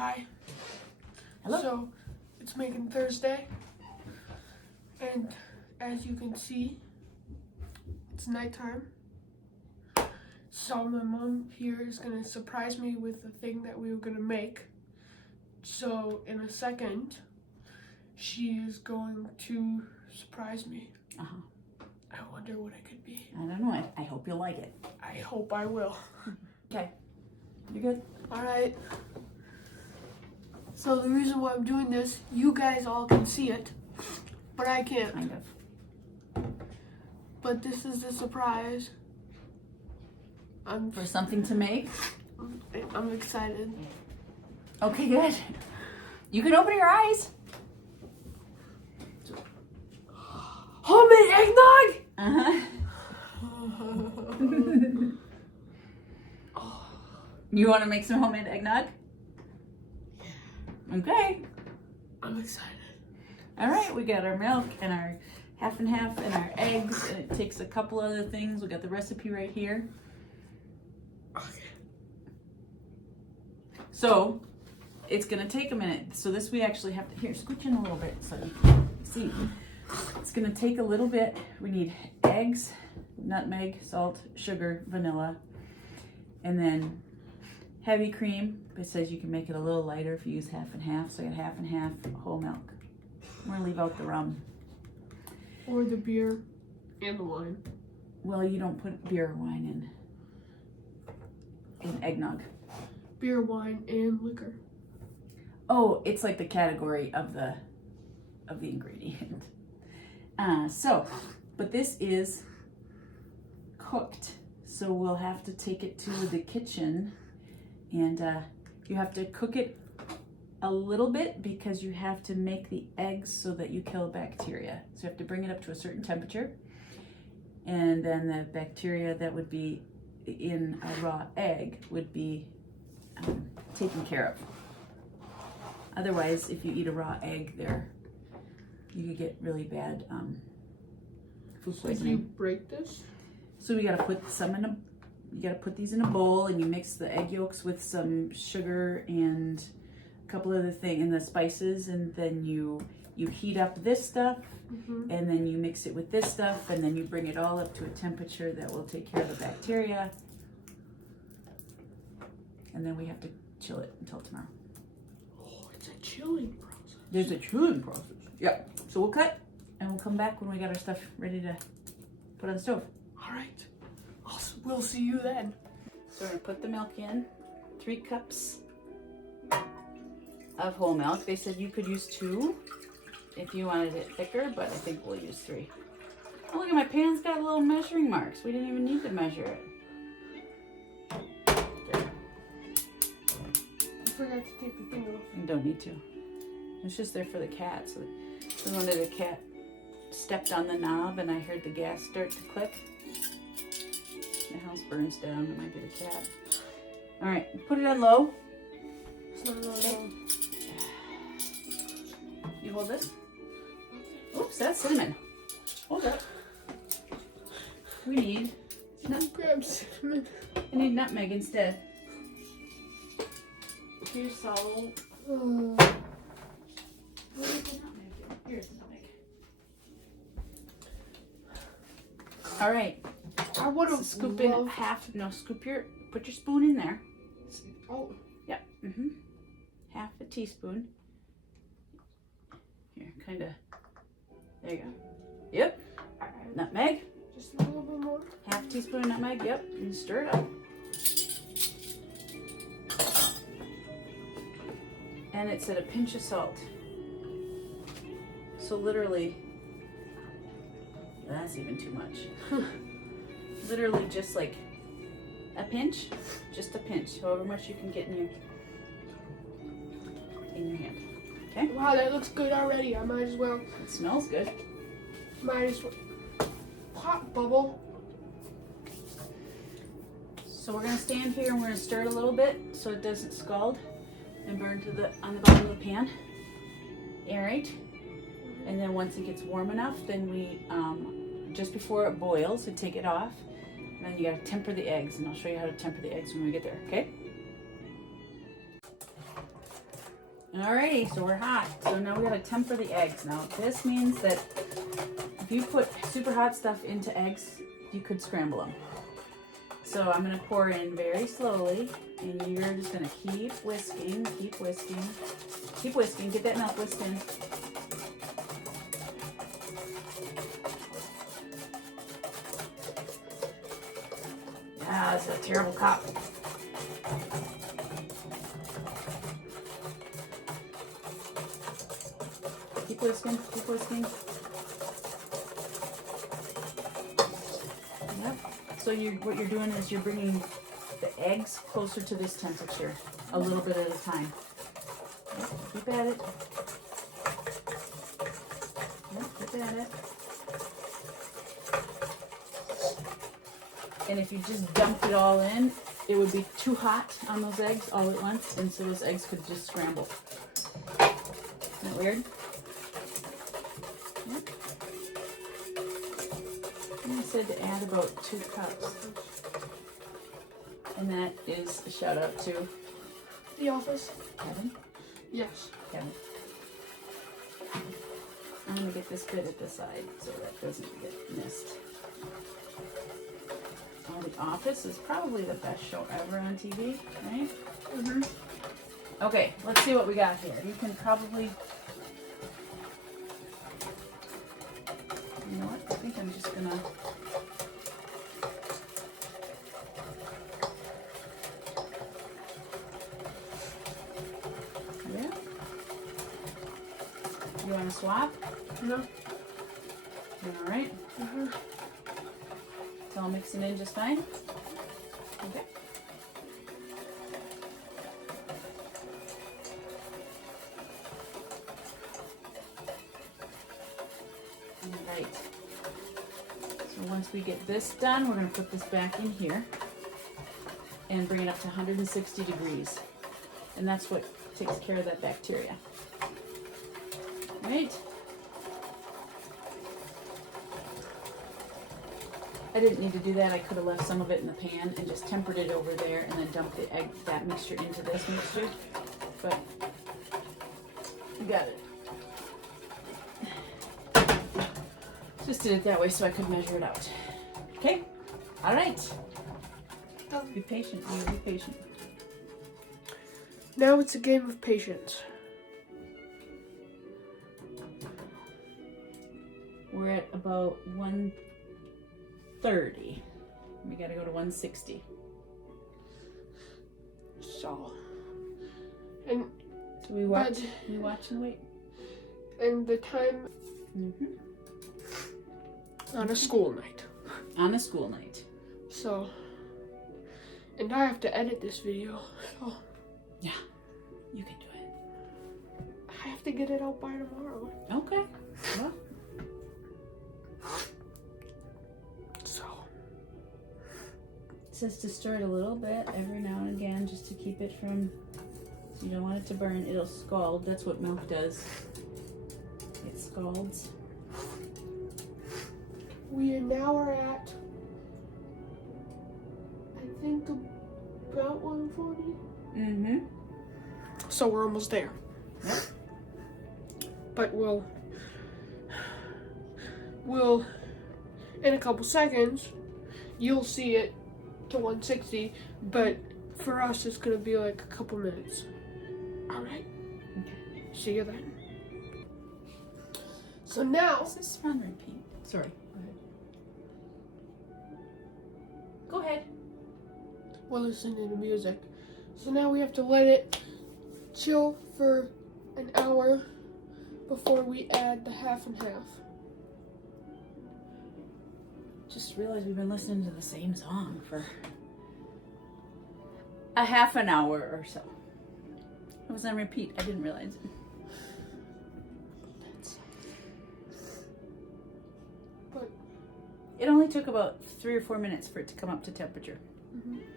Hi. Hello. So, it's making Thursday, and as you can see, it's nighttime. So my mom here is gonna surprise me with the thing that we were gonna make. So in a second, she is going to surprise me. I wonder what it could be. I don't know. I hope you'll like it. I hope I will. Okay. You good? All right. So the reason why I'm doing this, you guys all can see it, but I can't. Kind of. But this is the surprise. For something to make? I'm excited. Okay, good. You can open your eyes. Homemade eggnog? Uh-huh. You want to make some homemade eggnog? Okay. I'm excited. All right, we got our milk and our half and half and our eggs, and it takes a couple other things. We got the recipe right here. Okay. So it's gonna take a minute. So this we actually have to, here, scooch in a little bit so you can see. It's gonna take a little bit. We need eggs, nutmeg, salt, sugar, vanilla, and then heavy cream. It says you can make it a little lighter if you use half and half. So I got half and half whole milk. We're gonna leave out the rum. Or the beer and the wine. Well, you don't put beer or wine in eggnog. Beer, wine, and liquor. Oh, it's like the category of the ingredient. But this is cooked, so we'll have to take it to the kitchen, and you have to cook it a little bit because you have to make the eggs so that you kill bacteria. So you have to bring it up to a certain temperature, and then the bacteria that would be in a raw egg would be taken care of. Otherwise, if you eat a raw egg, you could get really bad food So do you poisoning. break this? So we gotta put you gotta put these in a bowl, and you mix the egg yolks with some sugar and a couple other things and the spices, and then you heat up this stuff, and then you mix it with this stuff, and then you bring it all up to a temperature that will take care of the bacteria, and then we have to chill it until tomorrow. Oh, it's a chilling process. There's a chilling process. Yeah. So we'll cut, and we'll come back when we got our stuff ready to put on the stove. All right. We'll see you then. So we're gonna put the milk in. 3 cups of whole milk. They said you could use 2 if you wanted it thicker, but I think we'll use 3. Oh, look at my pan's got little measuring marks. We didn't even need to measure it. There. I forgot to take the thing off. You don't need to. It's just there for the cat. So one day the cat stepped on the knob and I heard the gas start to click. The house burns down. It might be the cat. All right, put it on low. It's not on Okay. low. You hold this. Oops, that's cinnamon. Hold up. We need Grab cinnamon. I need nutmeg instead. Here's salt. Where is the nutmeg? Here's the nutmeg. All right. I would have Scoop in half. No, put your spoon in there. Oh. Yeah. Half a teaspoon. Here, kind of. There you go. Yep. Nutmeg. Just a little bit more. Half teaspoon of nutmeg. Yep. And stir it up. And it said a pinch of salt. So literally, that's even too much. Literally just like a pinch, just a pinch, however much you can get in your hand. Okay? Wow, that looks good already. I might as well. It smells good. Might as well. Pop bubble. So we're gonna stand here and we're gonna stir it a little bit so it doesn't scald and burn on the bottom of the pan. Aerate. And then once it gets warm enough, then we, just before it boils, we take it off. And then you gotta temper the eggs, and I'll show you how to temper the eggs when we get there, okay? Alrighty, so we're hot. So now we gotta temper the eggs. Now this means that if you put super hot stuff into eggs, you could scramble them. So I'm gonna pour in very slowly, and you're just gonna keep whisking, keep whisking, keep whisking. Get that milk whisked in. Yeah, this is a terrible cup. Keep whisking, keep whisking. Yep. So what you're doing is you're bringing the eggs closer to this temperature, a little bit at a time. Yep. Keep at it. Yep, keep at it. And if you just dumped it all in, it would be too hot on those eggs all at once, and so those eggs could just scramble. Isn't that weird? Yep. And I said to add about 2 cups. And that is a shout out to The Office? Kevin. Yes. Kevin. I'm gonna get this bit at the side so that doesn't get missed. The Office is probably the best show ever on TV, right? Mm-hmm. Okay, let's see what we got here. You can probably... You know what? I think I'm just gonna... Yeah? You want to swap? No. All right. Mm-hmm. It's all mixing in just fine. Okay. All right. So once we get this done, we're going to put this back in here and bring it up to 160 degrees. And that's what takes care of that bacteria. Right? I didn't need to do that. I could have left some of it in the pan and just tempered it over there and then dumped the egg, that mixture into this mixture. But you got it. Just did it that way so I could measure it out. Okay? All right. Be patient. You be patient. Now it's a game of patience. We're at about 130. We gotta go to 160. So, and So we watch. We watch and wait. and the time on a school night. On a school night. So, and I have to edit this video. So Yeah, you can do it. I have to get it out by tomorrow. Okay. Well. So It says to stir it a little bit every now and again just to keep it from, so you don't want it to burn. It'll scald. That's what milk does. It scalds. we now are at, I think, about 140. Mm-hmm. So we're almost there. Yep. But we'll in a couple seconds you'll see it to 160, but for us it's gonna be like a couple minutes. All right. Okay. See you then. So now Is this on repeat? Sorry. Go ahead. we're listening to music. So now we have to let it chill for an hour before we add the half and half. Just realized we've been listening to the same song for a half an hour or so. It was on repeat. I didn't realize it. But It only took about 3 or 4 minutes for it to come up to temperature.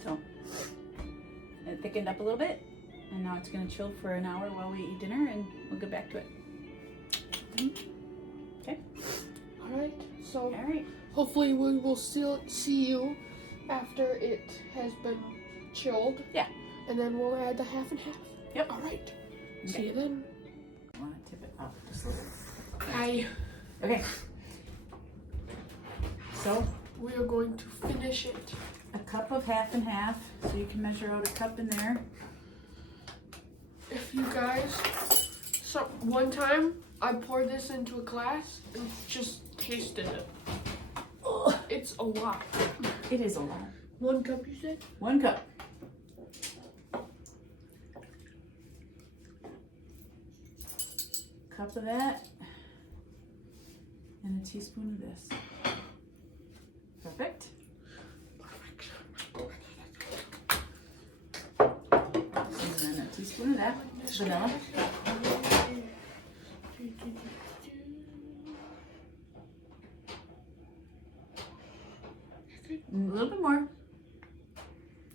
So it thickened up a little bit, and now it's going to chill for an hour while we eat dinner, and we'll get back to it. Okay. all right. So All right. hopefully we will still see you after it has been chilled. Yeah. And then we'll add the half and half. Yep. All right. See you then. I want to tip it up just a little. Bye. Okay. So We are going to finish it. a cup of half and half, so you can measure out a cup in there. If you guys, so one time I poured this into a glass and just tasted it. Ugh. It's a lot. It is a lot. 1 cup, you said? 1 cup. Cup of that, and a teaspoon of this. Perfect. And then a teaspoon of that vanilla. And a little bit more.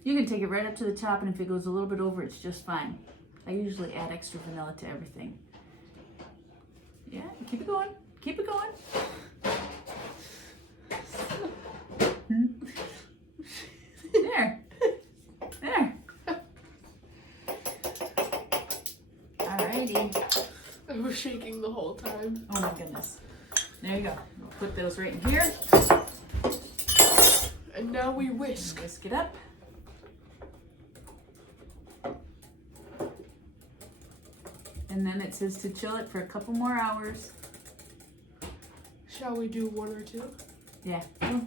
You can take it right up to the top, and if it goes a little bit over, it's just fine. I usually add extra vanilla to everything. Yeah, keep it going. Keep it going. There. There. Alrighty. I was shaking the whole time. Oh my goodness. There you go. We'll put those right in here. And now we whisk. Whisk it up. And then it says to chill it for a couple more hours. Shall we do 1 or 2? Yeah,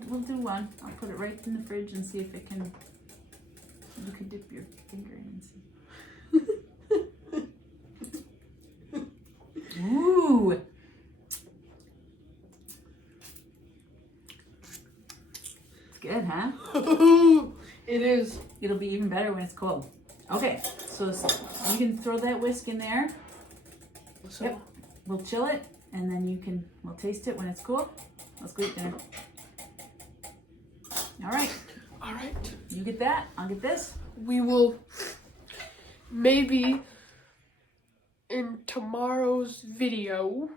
we'll do 1. I'll put it right in the fridge and see if it can. You could dip your finger in and see. Ooh. It's good, huh? It is. It'll be even better when it's cold. Okay, so you can throw that whisk in there. So, Yep. We'll chill it, and then we'll taste it when it's cool. Let's go eat dinner. All right. all right. You get that. I'll get this. We will maybe in tomorrow's video,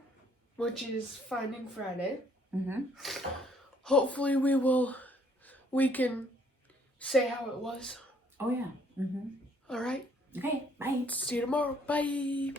which is Finding Friday. Mm-hmm. Hopefully we can say how it was. Oh, yeah. Mm-hmm. All right. Okay, bye. See you tomorrow. Bye.